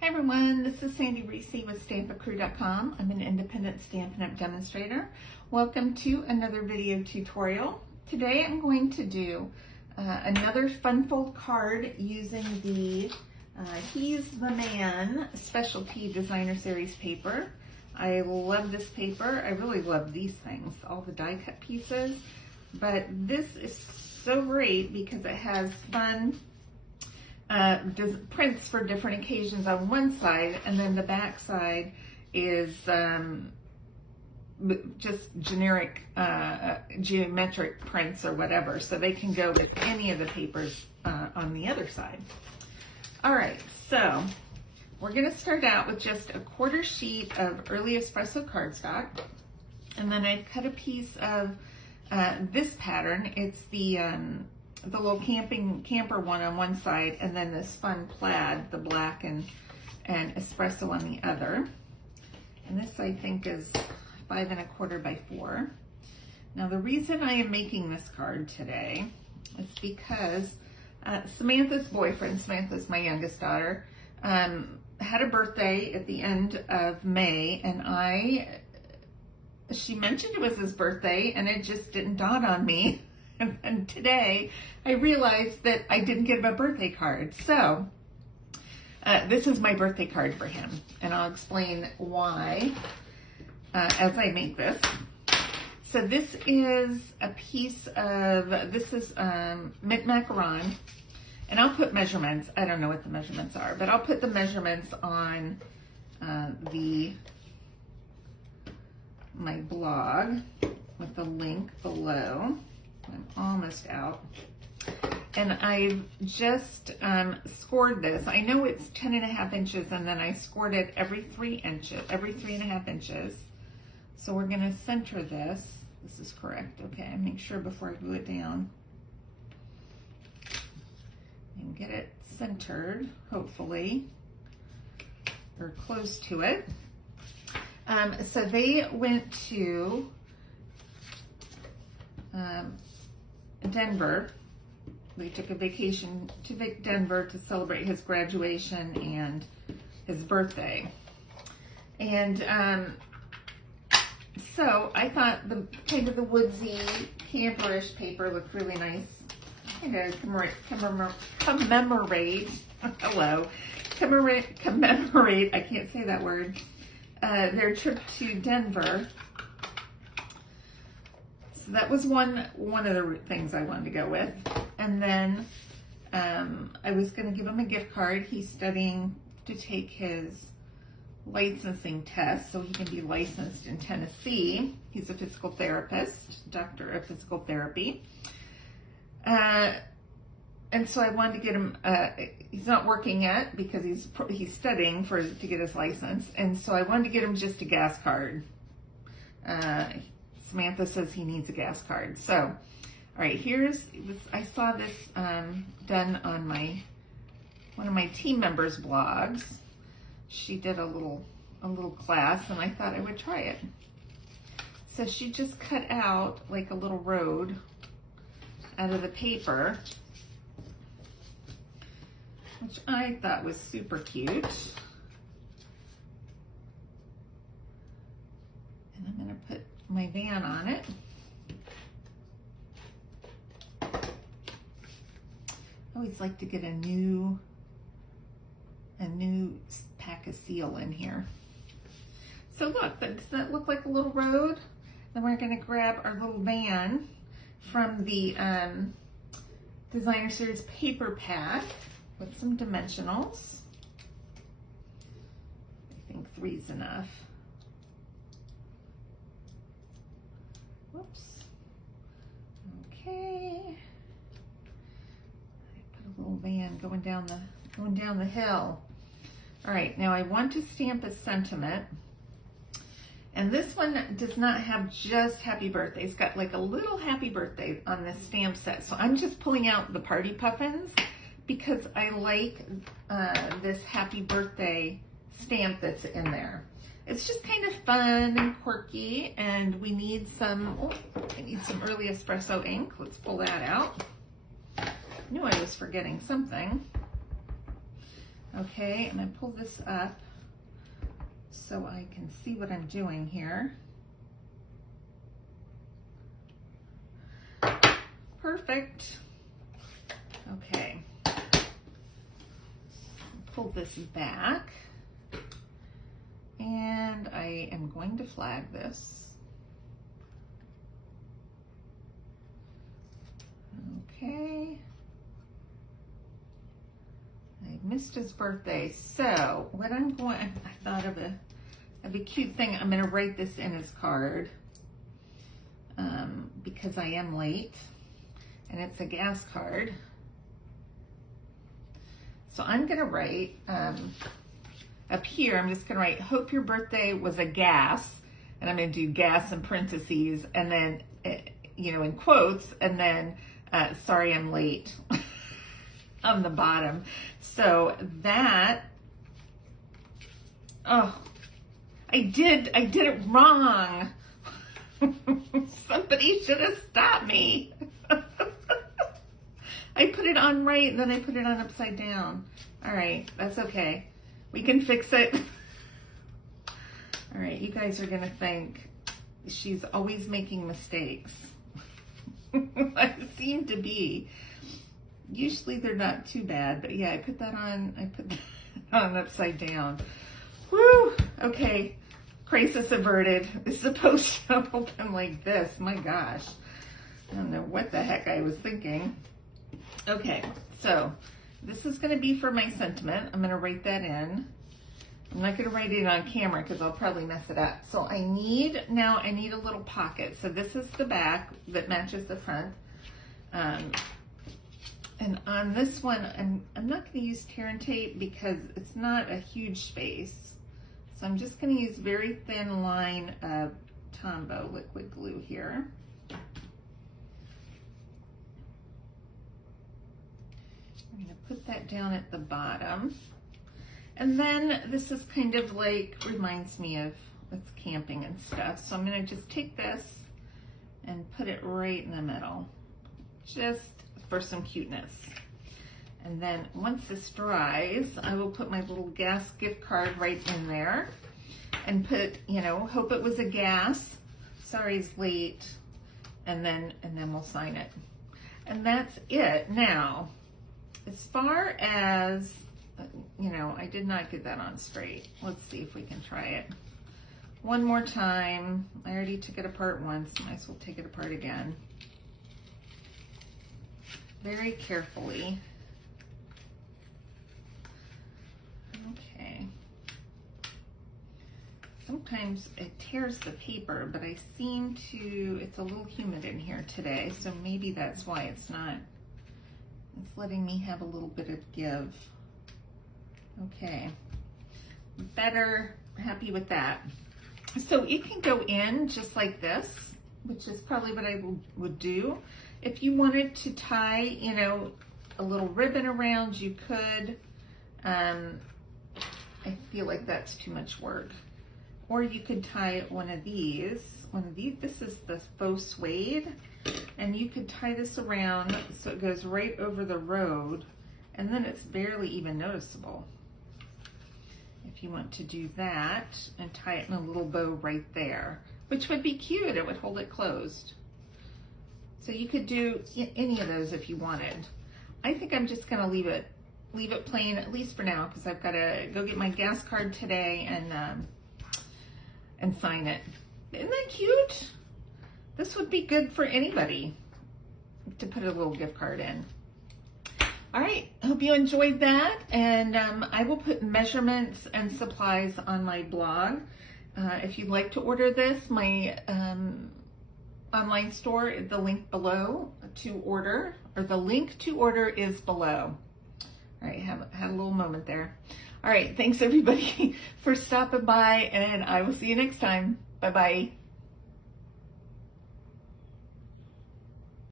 Hi everyone, this is Sandy Reese with StampACrew.com. I'm an independent Stampin' Up! Demonstrator. Welcome to another video tutorial. Today I'm going to do another fun fold card using the He's the Man Specialty Designer Series paper. I love this paper. I really love these things, all the die cut pieces. But this is so great because it has fun prints for different occasions on one side, and then the back side is just generic geometric prints or whatever, so they can go with any of the papers on the other side. All right, so we're going to start out with just a quarter sheet of early espresso cardstock, and then I've cut a piece of this pattern. It's the little camper one on one side, and then this fun plaid, the black and espresso on the other. And this I think is 5 1/4 by 4. Now the reason I am making this card today is because Samantha's boyfriend, Samantha's my youngest daughter, had a birthday at the end of May, and she mentioned it was his birthday, and it just didn't dawn on me. And today I realized that I didn't get him a birthday card. So this is my birthday card for him, and I'll explain why as I make this. So this is a piece of, this is mint macaron, and I'll put measurements. I don't know what the measurements are, but I'll put the measurements on my blog with the link below. I'm almost out. And I've just scored this. I know it's 10 1/2 inches, and then I scored it every 3 inches, every 3 1/2 inches. So we're gonna center this. This is correct, okay. Make sure before I glue it down. And get it centered, hopefully, or close to it. So they went to Denver. They took a vacation to Denver to celebrate his graduation and his birthday. And so I thought the kind of the woodsy, camperish paper looked really nice. Kind of commemorate, I can't say that word, their trip to Denver. So that was one of the things I wanted to go with. And then I was going to give him a gift card. He's studying to take his licensing test so he can be licensed in Tennessee. He's a physical therapist, doctor of physical therapy. And so I wanted to get him, he's not working yet because he's studying to get his license. And so I wanted to get him just a gas card. Samantha says he needs a gas card. So, all right, here's this. I saw this done on one of my team members' blogs. She did a little class, and I thought I would try it. So she just cut out like a little road out of the paper, which I thought was super cute. And I'm gonna put my van on it. I always like to get a new pack of seal in here. So look, does that look like a little road? Then we're gonna grab our little van from the Designer Series paper pack with some dimensionals. I think 3's enough. Whoops. Okay. I put a little van going down the hill. All right, now I want to stamp a sentiment. And this one does not have just happy birthday. It's got like a little happy birthday on this stamp set. So I'm just pulling out the party puffins because I like this happy birthday stamp that's in there. It's just kind of fun and quirky, and we need some, I need some early espresso ink. Let's pull that out. I knew I was forgetting something. Okay, I'm gonna pull this up so I can see what I'm doing here. Perfect. Okay. Pull this back. And I am going to flag this. Okay. I missed his birthday. So what I'm going, I thought of a cute thing. I'm going to write this in his card because I am late and it's a gas card. So I'm going to write up here, I'm just going to write, hope your birthday was a gas. And I'm going to do gas in parentheses and then, you know, in quotes, and then sorry I'm late on the bottom. So that, oh, I did it wrong. Somebody should have stopped me. I put it on right and then I put it on upside down. All right, that's okay. We can fix it. All right, you guys are gonna think she's always making mistakes. I seem to be. Usually they're not too bad, but yeah, I put that on upside down. Woo, okay, crisis averted. It's supposed to open like this, my gosh. I don't know what the heck I was thinking. Okay, so this is gonna be for my sentiment. I'm gonna write that in. I'm not gonna write it on camera because I'll probably mess it up. So I need a little pocket. So this is the back that matches the front. And on this one, I'm not gonna use tear and tape because it's not a huge space. So I'm just gonna use very thin line of Tombow liquid glue here. I'm gonna put that down at the bottom. And then this is kind of like, reminds me of, it's camping and stuff. So I'm gonna just take this and put it right in the middle, just for some cuteness. And then once this dries, I will put my little gas gift card right in there and put, you know, hope it was a gas, sorry it's late, and then we'll sign it. And that's it. Now, as far as, you know, I did not get that on straight. Let's see if we can try it. One more time. I already took it apart once. Might as well take it apart again. Very carefully. Okay. Sometimes it tears the paper, but I seem to, it's a little humid in here today, so maybe that's why it's not, it's letting me have a little bit of give. Okay, better, happy with that. So it can go in just like this, which is probably what I would do. If you wanted to tie, you know, a little ribbon around, you could. I feel like that's too much work. Or you could tie one of these, this is the faux suede, and you could tie this around so it goes right over the road, and then it's barely even noticeable. If you want to do that and tie it in a little bow right there, which would be cute, it would hold it closed. So you could do any of those if you wanted. I think I'm just gonna leave it plain, at least for now, because I've got to go get my gas card today and sign it. Isn't that cute? This would be good for anybody to put a little gift card in. All right, hope you enjoyed that, and I will put measurements and supplies on my blog. If you'd like to order this, my online store, the link below to order, or the link to order is below. All right, had a little moment there. All right, thanks everybody for stopping by, and I will see you next time. Bye-bye.